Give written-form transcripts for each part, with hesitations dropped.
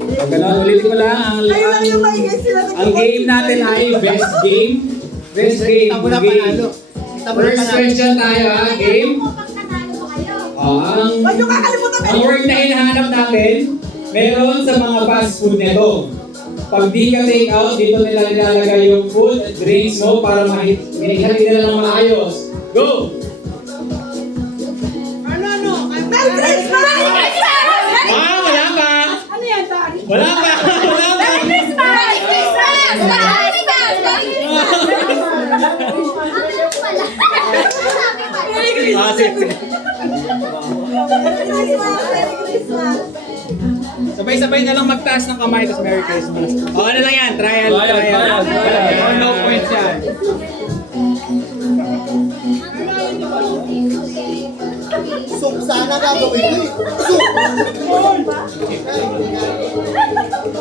Ulitin ko lang, ang game natin ay best game. Best game. First question tayo ha, game. Ang word na hinahanap natin, meron sa mga fast food nito. Pag di ka take out, dito nila nilalagay yung food at drinks mo para minihali nila ng maayos. Go! Merry Christmas! Wala pa! Ano yan, Tari? Wala pa! Wala pa! Merry Christmas! Merry Christmas! Merry Christmas! Sabay-sabay na lang magtaas ng kamay tapos Merry Christmas. O ano lang yan, trial. No points yan. Soup sana gagawin ko eh. Soup!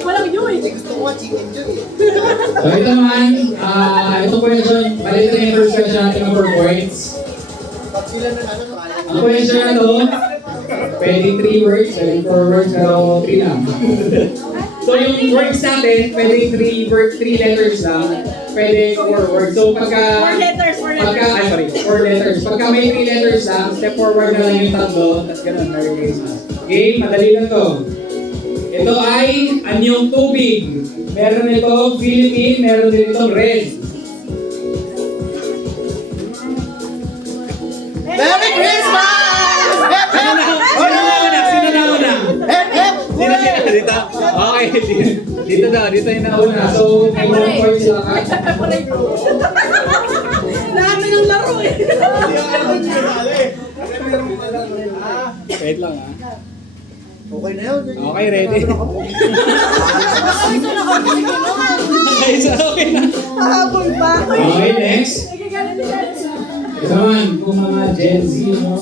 Walang yun. Gusto ko nga chicken dyan eh. So ito naman, ito question, balik na yung first question natin ng 4 points. Pag sila na Ang question na to, pwedeng 3 words, pwedeng 4 words, pero 3 lang. So yung words natin, pwedeng 3 letters lang, pwedeng 4 words. So pagka, 4 letters. 4 letters. Pagka may 3 letters lang, step forward na lang yung tatlo, tapos ganun, Merry Christmas. Game, madali lang to. Ito ay anyong tubig. Meron itong Philippine, meron din itong red. Merry Christmas! Hep, hep! Sino na una? Hep, hep! Dito. Okay, dito daw, dito yung nauna. So, may mga points sila ka. Dami ng laro eh. Wait lang ha. Okay na yun. Okay, ready? Okay, so okay na. Habol ba? Okay, next. Ito naman, kung mga Gen Z, no?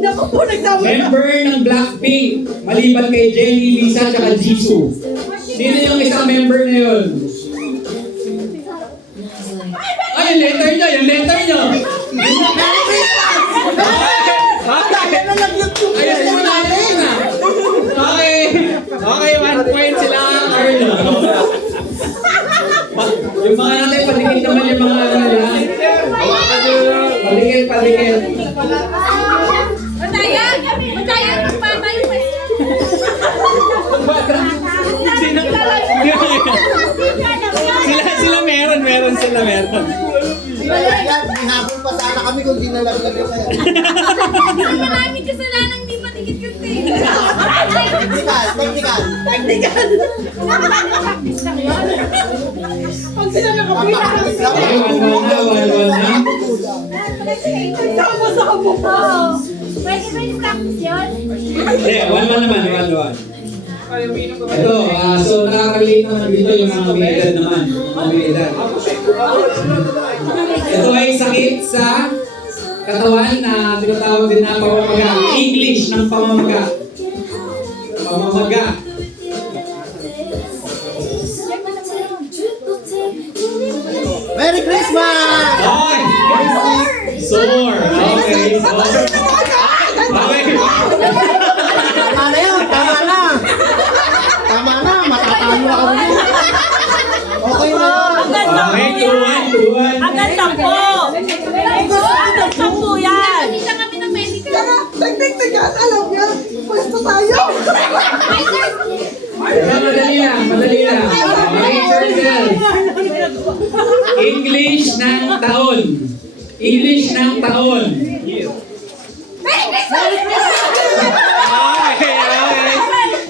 Naku po, nagsabi na. Member ng Blackpink, maliban kay Jennie, Lisa, tsaka Jisoo. Sino yung isang member na yun? Ay, yung letter nyo, yung letter nyo! Ayos mo na, ayos na! Okay, okay, 1 point sila, Carlo. Yung mga natin, paligid naman yung mga ano nila. Paligid. Matayan! Matayan! Magpapalo pa Sila meron. Hihapon pa sana kami kung di nalaglag ko kayo. Maraming kasalanan di patikit yung ting. Technical. Practice lang yun. Pag sila nakapila kami sa Okay, 1-1 na. Tapos ako po po. Pwede ba yung practice yun? Hindi, 1-1 naman, 1-1. Ito, so nakaka-relate naman dito yung mga may edad naman. Mga may edad. Ito ay sakit sa katawan na tinatawag din na pamamaga. English ng pamamaga. Pamamaga. Merry Christmas! Okay! Sore. Okay, sore. Okay. Tama na yun, tama na. Tama na, matatalo na kami. Okay na. Okay, 2-1. Agad tampo! Agad tampo yan! Kanina kami ng medical. Tek-tek-tekan, alam niya. Pwesto tayo. Madali lang. Okay, circle. English ng taon. Merry Christmas!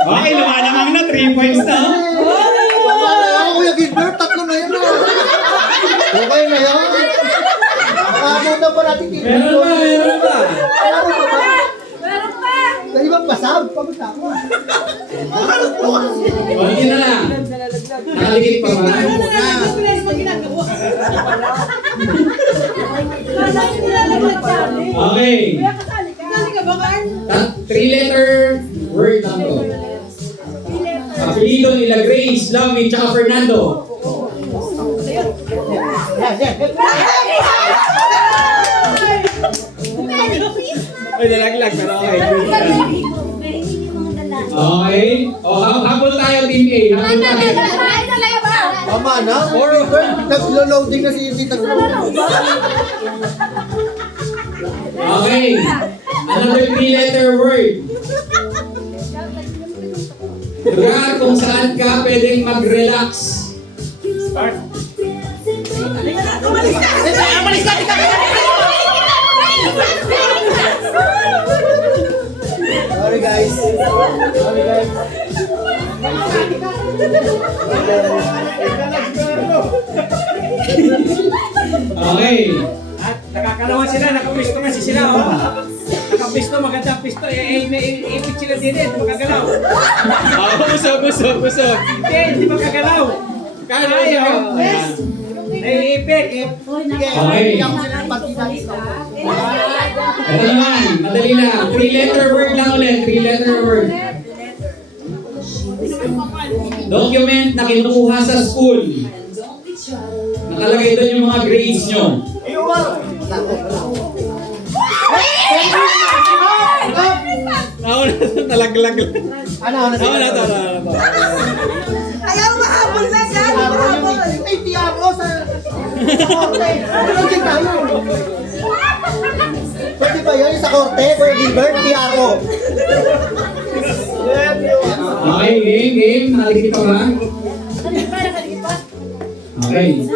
Okay, lumalamang na, 3 points na. Tama na ako, Kuya Gilbert. 3 na yun. Okay na yun. Nakamunta pa natin dito. Meron pa. Meron pa! Dahil bang basab? Pagod na ako. Konti na lang. Nakaligit pa ba? Okay. 3-letter word lang to. Apelido nila Grace, Lovey, tsaka Fernando. Ay, nalaglag, pero okay. Okay. Oh, GPA. Habol tayo. Tama na? Naglo-loading na si Tita Glo. Okay. Another 3-letter word. Lugar kung saan ka pwedeng mag-relax. Start. Sorry guys. Sorry guys. Okay. At nakakalawan sila, nakapisto nga si sila, oh. Nakapisto, magandang pisto. Ipit sila din, hindi makagalaw. Busog. Hindi makagalaw. Kaya, oh. Naiipik. Okay. Ito naman, madali lang. 3-letter word lang ulit. 3-letter word. Document na kinukuha sa school. Nakalagay doon yung mga grades nyo. Nalaglag. Ano to? Ayaw mahabol na dyan! Mahabol! Ay, Tiago sa korte. Ano din tayo? Pwede ba yun sa korte? Pwede Gilbert, Tiago. Okay, game. Naligit ka ba? Okay.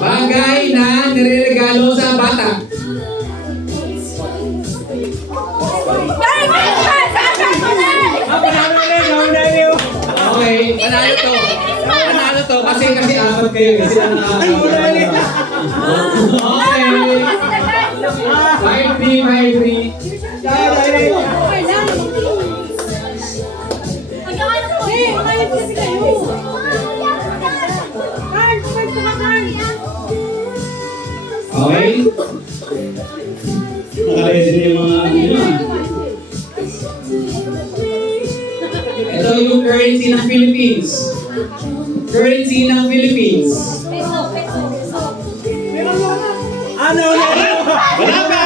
Bagay na nireregalo sa bata. Okay, panalo to kasi apat kayo kasi ang nakakawala. Okay. 5-3. Okay. Nakalese din yung mga Ito yung currency ng Philippines. Currency ng Philippines. Ano? Wala pa!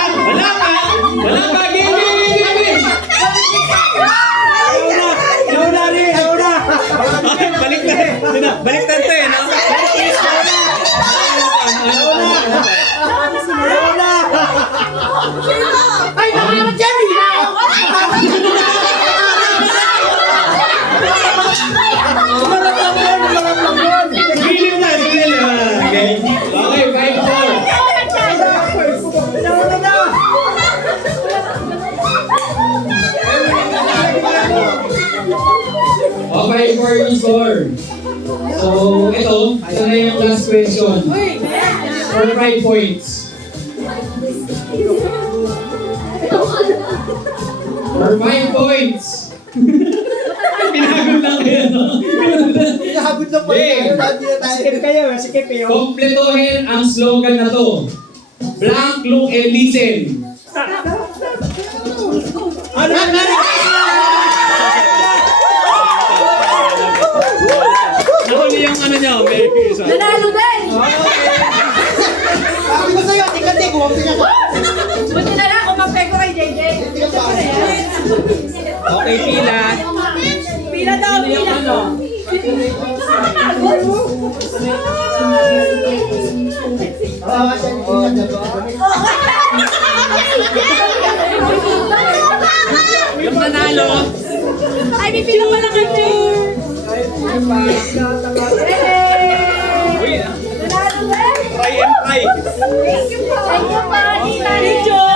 Game! Nauna. Baliktad to eh, no? Ay, nakakamit dyan! Gilid na! Okay, 5-4. O, 5-4 yung score. So, ito na yung last question. For 5 points. For 5 points. Pinagod lang kayo, no? Hinahabod na pa yun. Sikip kayo. Kompletuhin ang slogan na to. Blank, look, and listen. Nahuli yung ano nyo, Merry Christmas. Nanalo din! Sabi ko sa'yo, tingnan ko, huwag pinasa. Buti na lang kung mapego kay JJ. Okay, pila. Pila daw, pila. Yung nanalo, Ay, may pila pala kami. Uy, Nanalo din! try and try. Thank you po! Thank you po! Thank you!